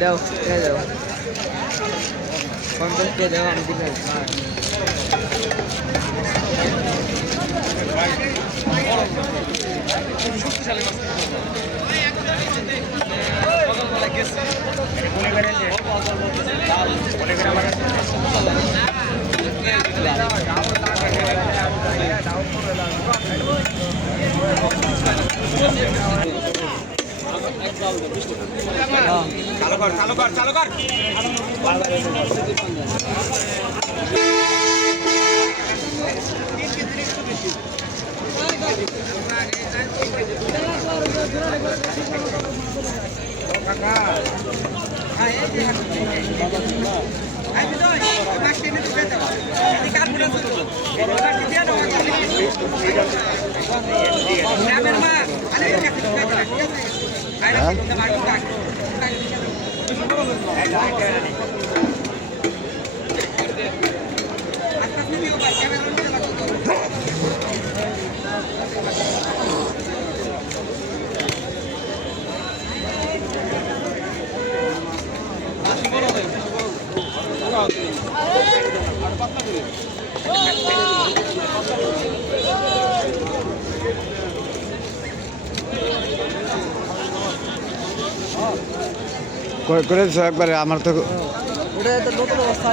দাও দাও 50 টাকা দাও আমি দিলাম শক্তিশালী মাছ সকালবেলা গেছে মনে করেন যে মনে করেন আমার চালু কর করেছো একবারে আমার তো ওটা নতুন অবস্থা